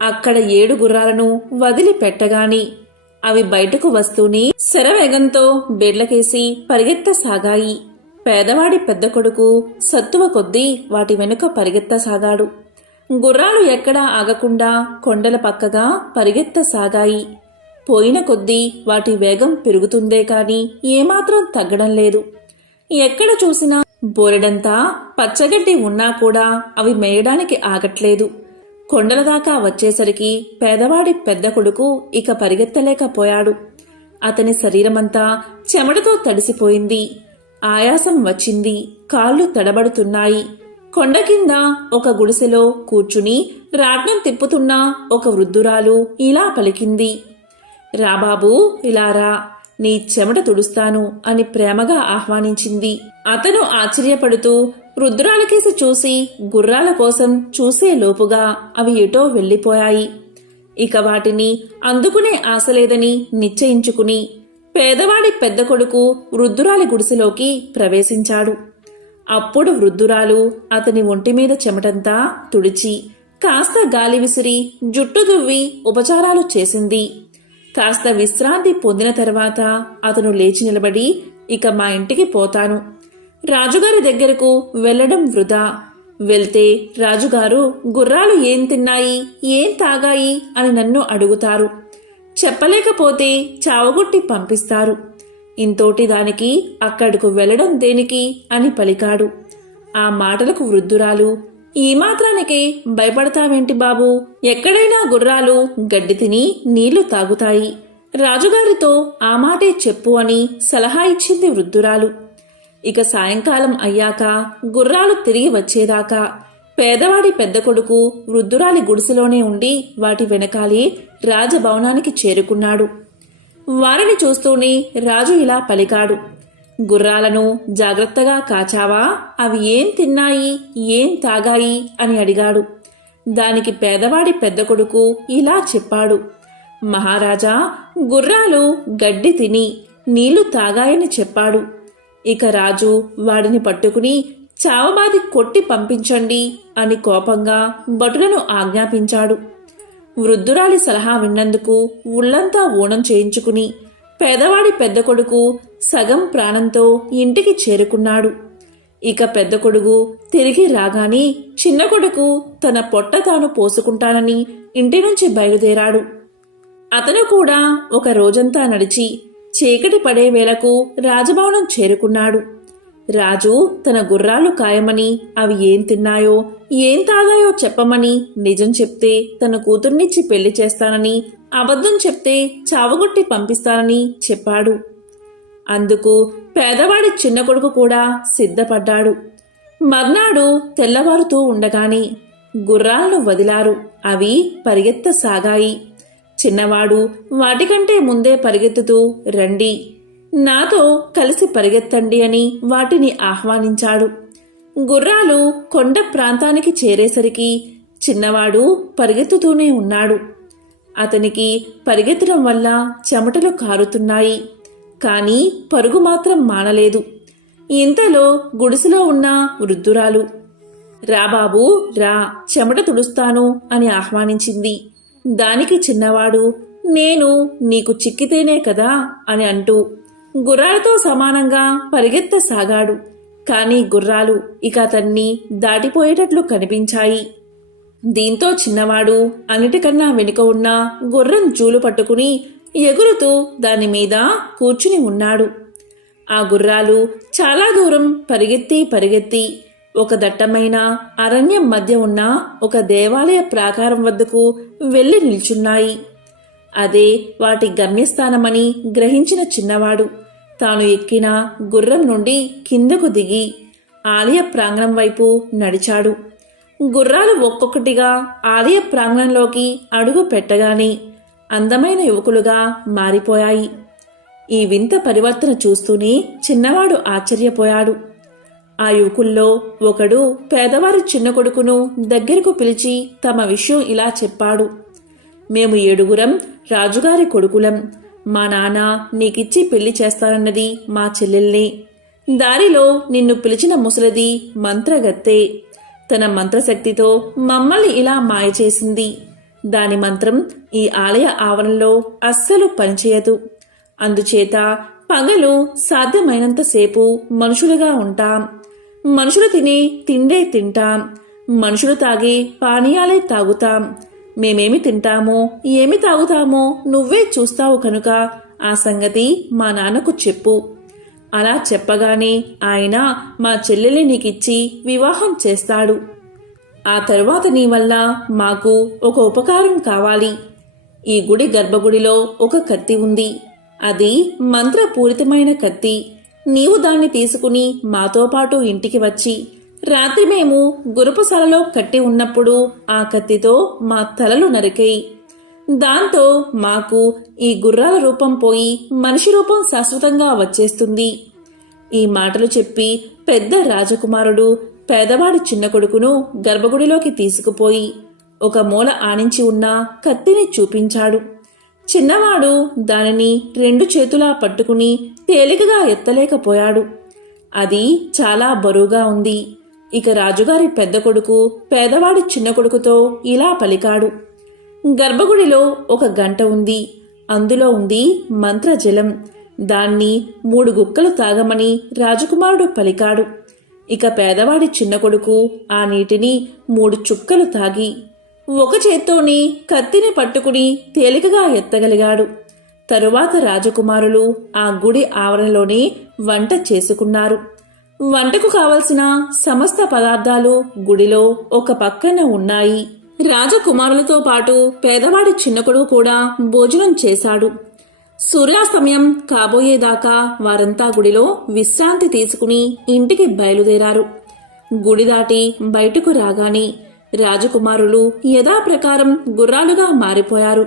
అక్కడ 7 గుర్రాలను వదిలిపెట్టగాని అవి బయటకు వస్తూనే శరవేగంతో బెడ్లకేసి పరిగెత్తసాగాయి. పేదవాడి పెద్ద కొడుకు సత్తువ కొద్దీ వాటి వెనుక పరిగెత్తసాగాడు. గుర్రాలు ఎక్కడా ఆగకుండా కొండల పక్కగా పరిగెత్తసాగాయి. పోయిన కొద్దీ వాటి వేగం పెరుగుతుందే కాని ఏమాత్రం తగ్గడం లేదు. ఎక్కడ చూసినా బోరెడంతా పచ్చగడ్డి ఉన్నా కూడా అవి మేయడానికి ఆగట్లేదు. కొండల దాకా వచ్చేసరికి పేదవాడి పెద్ద కొడుకు ఇక పరిగెత్తలేకపోయాడు. అతని శరీరమంతా చెమటతో తడిసిపోయింది. ఆయాసం వచ్చింది. కాళ్ళు తడబడుతున్నాయి. కొండ కింద ఒక గుడిసెలో కూర్చుని రాట్నం తిప్పుతున్న ఒక వృద్ధురాలు ఇలా పలికింది, రాబాబూ, ఇలా రా, నీ చెమట తుడుస్తాను అని ప్రేమగా ఆహ్వానించింది. అతను ఆశ్చర్యపడుతూ వృద్ధురాలకేసి చూసి గుర్రాల కోసం చూసే లోపుగా అవి ఎటో వెళ్లిపోయాయి. ఇక వాటిని అందుకునే ఆశలేదని నిశ్చయించుకుని పేదవాడి పెద్ద కొడుకు వృద్ధురాలి గుడిసెలోకి ప్రవేశించాడు. అప్పుడు వృద్ధురాలు అతని ఒంటిమీద చెమటంతా తుడిచి కాస్త గాలి విసిరి జుట్టు దువ్వి ఉపచారాలు చేసింది. కాస్త విశ్రాంతి పొందిన తర్వాత అతను లేచి నిలబడి, ఇక మా ఇంటికి పోతాను. రాజుగారి దగ్గరకు వెళ్లడం వృధా. వెళ్తే రాజుగారు గుర్రాలు ఏం తిన్నాయి, ఏం తాగాయి అని నన్ను అడుగుతారు. చెప్పలేకపోతే చావగొట్టి పంపిస్తారు. ఇంతోటి దానికి అక్కడకు వెళ్లడం దేనికి అని పలికాడు. ఆ మాటలకు వృద్ధురాలు, ఈ మాత్రానికే భయపడతావేంటి బాబూ? ఎక్కడైనా గుర్రాలు గడ్డి తిని నీళ్లు తాగుతాయి. రాజుగారితో ఆ మాటే చెప్పు అని సలహా ఇచ్చింది వృద్ధురాలు. ఇక సాయంకాలం అయ్యాక గుర్రాలు తిరిగి వచ్చేదాకా పేదవాడి పెద్ద కొడుకు వృద్ధురాలి గుడిసెలోనే ఉండి వాటి వెనకాలే రాజభవనానికి చేరుకున్నాడు. వారిని చూస్తూనే రాజు ఇలా పలికాడు, గుర్రాలను జాగ్రత్తగా కాచావా? అవి ఏం తిన్నాయి, ఏం తాగాయి అని అడిగాడు. దానికి పేదవాడి పెద్ద కొడుకు ఇలా చెప్పాడు, మహారాజా, గుర్రాలు గడ్డి తిని నీళ్లు తాగాయని చెప్పాడు. ఇక రాజు వాడిని పట్టుకుని చావబాది కొట్టి పంపించండి అని కోపంగా భటులను ఆజ్ఞాపించాడు. వృద్ధురాలి సలహా విన్నందుకు ఉళ్లంతా ఊనం చేయించుకుని పేదవాడి పెద్ద కొడుకు సగం ప్రాణంతో ఇంటికి చేరుకున్నాడు. ఇక పెద్ద కొడుకు తిరిగి రాగానే చిన్న కొడుకు తన పొట్ట తాను పోసుకుంటానని ఇంటి నుంచి బయలుదేరాడు. అతను కూడా ఒక రోజంతా నడిచి చీకటి పడే వేళకు రాజభవనం చేరుకున్నాడు. రాజు తన గుర్రాలు కాయమని, అవి ఏం తిన్నాయో ఏం తాగాయో చెప్పమని నిజం చెప్తే తన కూతుర్నిచ్చి పెళ్లి చేస్తానని, అబద్ధం చెప్తే చావగొట్టి పంపిస్తానని చెప్పాడు. అందుకు పేదవాడి చిన్న కొడుకు కూడా సిద్ధపడ్డాడు. మర్నాడు తెల్లవారుతూ ఉండగానే గుర్రాలను వదిలారు. అవి పరిగెత్తసాగాయి. చిన్నవాడు వాటికంటే ముందే పరిగెత్తుతూ, రండి, నాతో కలిసి పరిగెత్తండి అని వాటిని ఆహ్వానించాడు. గుర్రాలు కొండ ప్రాంతానికి చేరేసరికి చిన్నవాడు పరిగెత్తుతూనే ఉన్నాడు. అతనికి పరిగెత్తడం వల్ల చెమటలు కారుతున్నాయి. కాని పరుగు మాత్రం మానలేదు. ఇంతలో గుడిసెలో ఉన్న వృద్ధురాలు, రా బాబూ రా, చెమట తుడుస్తాను అని ఆహ్వానించింది. దానికి చిన్నవాడు, నేను నీకు చిక్కితేనే కదా అని అంటూ గుర్రాలతో సమానంగా పరిగెత్తసాగాడు. కాని గుర్రాలు ఇక అతన్ని దాటిపోయేటట్లు కనిపించాయి. దీంతో చిన్నవాడు అన్నిటికన్నా వెనుక ఉన్న గుర్రం జూలు పట్టుకుని ఎగురుతూ దాని మీద కూర్చుని ఉన్నాడు. ఆ గుర్రాలు చాలా దూరం పరిగెత్తి ఒక దట్టమైన అరణ్యం మధ్య ఉన్న ఒక దేవాలయ ప్రాకారం వద్దకు వెళ్లి నిల్చున్నాయి. అదే వాటి గమ్యస్థానమని గ్రహించిన చిన్నవాడు తాను ఎక్కిన గుర్రం నుండి కిందకు దిగి ఆలయ ప్రాంగణం వైపు నడిచాడు. గుర్రాలు ఒక్కొక్కటిగా ఆలయ ప్రాంగణంలోకి అడుగు పెట్టగానే అందమైన యువకులుగా మారిపోయాయి. ఈ వింత పరివర్తన చూస్తూనే చిన్నవాడు ఆశ్చర్యపోయాడు. ఆ యువకుల్లో ఒకడు పేదవారి చిన్న కొడుకును దగ్గరకు పిలిచి తమ విషయం ఇలా చెప్పాడు. మేము 7 రాజుగారి కొడుకులం. మా నాన్న నీకిచ్చి పెళ్లి చేస్తానన్నది మా చెల్లెల్నే. దారిలో నిన్ను పిలిచిన ముసలిది మంత్రగత్తె. తన మంత్రశక్తితో మమ్మల్ని ఇలా మాయ చేసింది. దాని మంత్రం ఈ ఆలయ ఆవరణలో అస్సలు పనిచేయదు. అందుచేత పగలు సాధ్యమైనంతసేపు మనుషులుగా ఉంటాం. మనుషులు తినే తిండే తింటాం. మనుషులు తాగే పానీయాలే తాగుతాం. మేమేమి తింటామో ఏమి తాగుతామో నువ్వే చూస్తావు కనుక ఆ సంగతి మా నాన్నకు చెప్పు. అలా చెప్పగానే ఆయన మా చెల్లెల్ని నీకిచ్చి వివాహం చేస్తాడు. ఆ తరువాత నీ వల్ల మాకు ఒక ఉపకారం కావాలి. ఈ గుడి గర్భగుడిలో ఒక కత్తి ఉంది. అది మంత్రపూరితమైన కత్తి. నీవు దాన్ని తీసుకుని మాతో పాటు ఇంటికి వచ్చి రాత్రి మేము గురపశాలలో కట్టి ఉన్నప్పుడు ఆ కత్తితో మా తలలు నరికేయి. దాంతో మాకు ఈ గుర్రాల రూపం పోయి మనిషి రూపం శాశ్వతంగా వచ్చేస్తుంది. ఈ మాటలు చెప్పి పెద్ద రాజకుమారుడు పేదవాడి చిన్న కొడుకును గర్భగుడిలోకి తీసుకుపోయి ఒక మూల ఆనించి ఉన్న కత్తిని చూపించాడు. చిన్నవాడు దానిని 2 చేతులా పట్టుకుని తేలికగా ఎత్తలేకపోయాడు. అది చాలా బరువుగా ఉంది. ఇక రాజుగారి పెద్ద కొడుకు పేదవాడి చిన్న కొడుకుతో ఇలా పలికాడు. గర్భగుడిలో ఒక గంట ఉంది. అందులో ఉంది మంత్రజలం. దాన్ని 3 గుక్కలు తాగమని రాజకుమారుడు పలికాడు. ఇక పేదవాడి చిన్న కొడుకు ఆ నీటిని 3 చుక్కలు తాగి ఒక చేత్తోని కత్తిని పట్టుకుని తేలికగా ఎత్తగలిగాడు. తరువాత రాజకుమారులు ఆ గుడి ఆవరణలోనే వంట చేసుకున్నారు. వంటకు కావలసిన సమస్త పదార్థాలు గుడిలో ఒక పక్కన ఉన్నాయి. రాజకుమారులతో పాటు పేదవాడి చిన్న కొడుకు కూడా భోజనం చేశాడు. సూర్యాస్తమయం కాబోయేదాకా వారంతా గుడిలో విశ్రాంతి తీసుకుని ఇంటికి బయలుదేరారు. గుడి దాటి బయటకు రాగానే రాజకుమారులు యథాప్రకారం గుర్రాలుగా మారిపోయారు.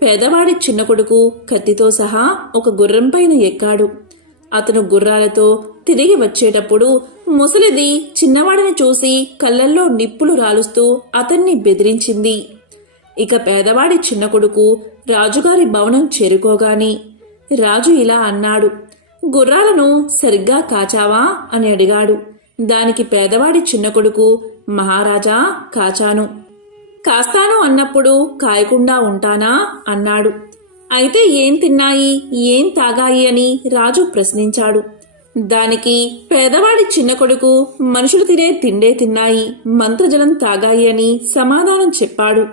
పేదవాడి చిన్న కొడుకు కత్తితో సహా ఒక గుర్రంపైన ఎక్కాడు. అతను గుర్రాలతో తిరిగి వచ్చేటప్పుడు ముసలిది చిన్నవాడిని చూసి కళ్ళల్లో నిప్పులు రాలుస్తూ అతన్ని బెదిరించింది. ఇక పేదవాడి చిన్న కొడుకు రాజుగారి భవనం చేరుకోగానే రాజు ఇలా అన్నాడు, గుర్రాలను సరిగ్గా కాచావా అని అడిగాడు. దానికి పేదవాడి చిన్న కొడుకు, మహారాజా, కాచాను. కాస్తాను అన్నప్పుడు కాయకుండా ఉంటానా అన్నాడు. అయితే ఏం తిన్నాయి, ఏం తాగాయి అని రాజు ప్రశ్నించాడు. దానికి పేదవాడి చిన్న కొడుకు, మనుషులు తినే తిండే తిన్నాయి, మంత్రజలం తాగాయి అని సమాధానం చెప్పాడు.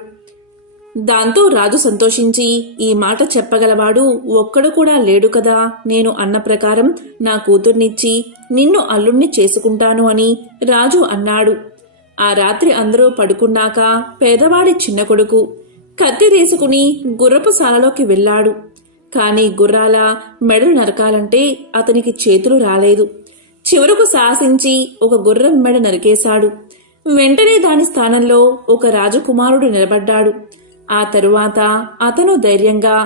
దాంతో రాజు సంతోషించి, ఈ మాట చెప్పగలవాడు ఒక్కడు కూడా లేడు కదా, నేను అన్న ప్రకారం నా కూతుర్నిచ్చి నిన్ను అల్లుణ్ణి చేసుకుంటాను అని రాజు అన్నాడు. ఆ రాత్రి అందరూ పడుకున్నాక పేదవాడి చిన్న కొడుకు కత్తి తీసుకుని గుర్రపు శాలలోకి వెళ్ళాడు. కాని గుర్రాల మెడలు నరకాలంటే అతనికి చేతులు రాలేదు. చివరకు సాహసించి ఒక గుర్రం మెడ నరికేశాడు. వెంటనే దాని స్థానంలో ఒక రాజకుమారుడు నిలబడ్డాడు. ఆ తరువాత అతను ధైర్యంగా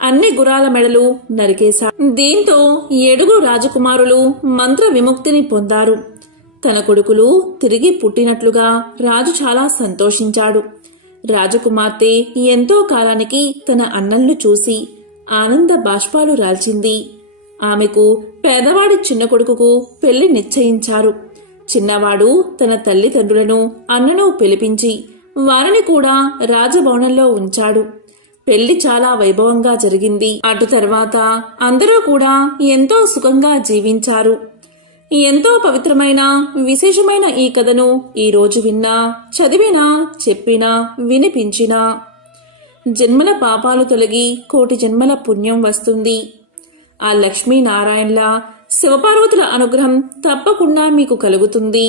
అన్ని గుర్రాల మెడలు నరికేశాడు. దీంతో 7 రాజకుమారులు మంత్ర విముక్తిని పొందారు. తన కొడుకులు తిరిగి పుట్టినట్లుగా రాజు చాలా సంతోషించాడు. రాజకుమార్తె ఎంతో కాలానికి తన అన్నల్ని చూసి ఆనంద బాష్పాలు రాల్చింది. ఆమెకు పేదవాడి చిన్న కొడుకుకు పెళ్లి నిశ్చయించారు. చిన్నవాడు తన తల్లిదండ్రులను అన్నను పిలిపించి వారిని కూడా రాజభవనంలో ఉంచాడు. పెళ్లి చాలా వైభవంగా జరిగింది. అటు తర్వాత అందరూ కూడా ఎంతో సుఖంగా జీవించారు. ఎంతో పవిత్రమైన విశేషమైన ఈ కథను ఈరోజు విన్నా, చదివినా, చెప్పినా, వినిపించినా జన్మల పాపాలు తొలగి కోటి జన్మల పుణ్యం వస్తుంది. ఆ లక్ష్మీనారాయణల శివపార్వతుల అనుగ్రహం తప్పకుండా మీకు కలుగుతుంది.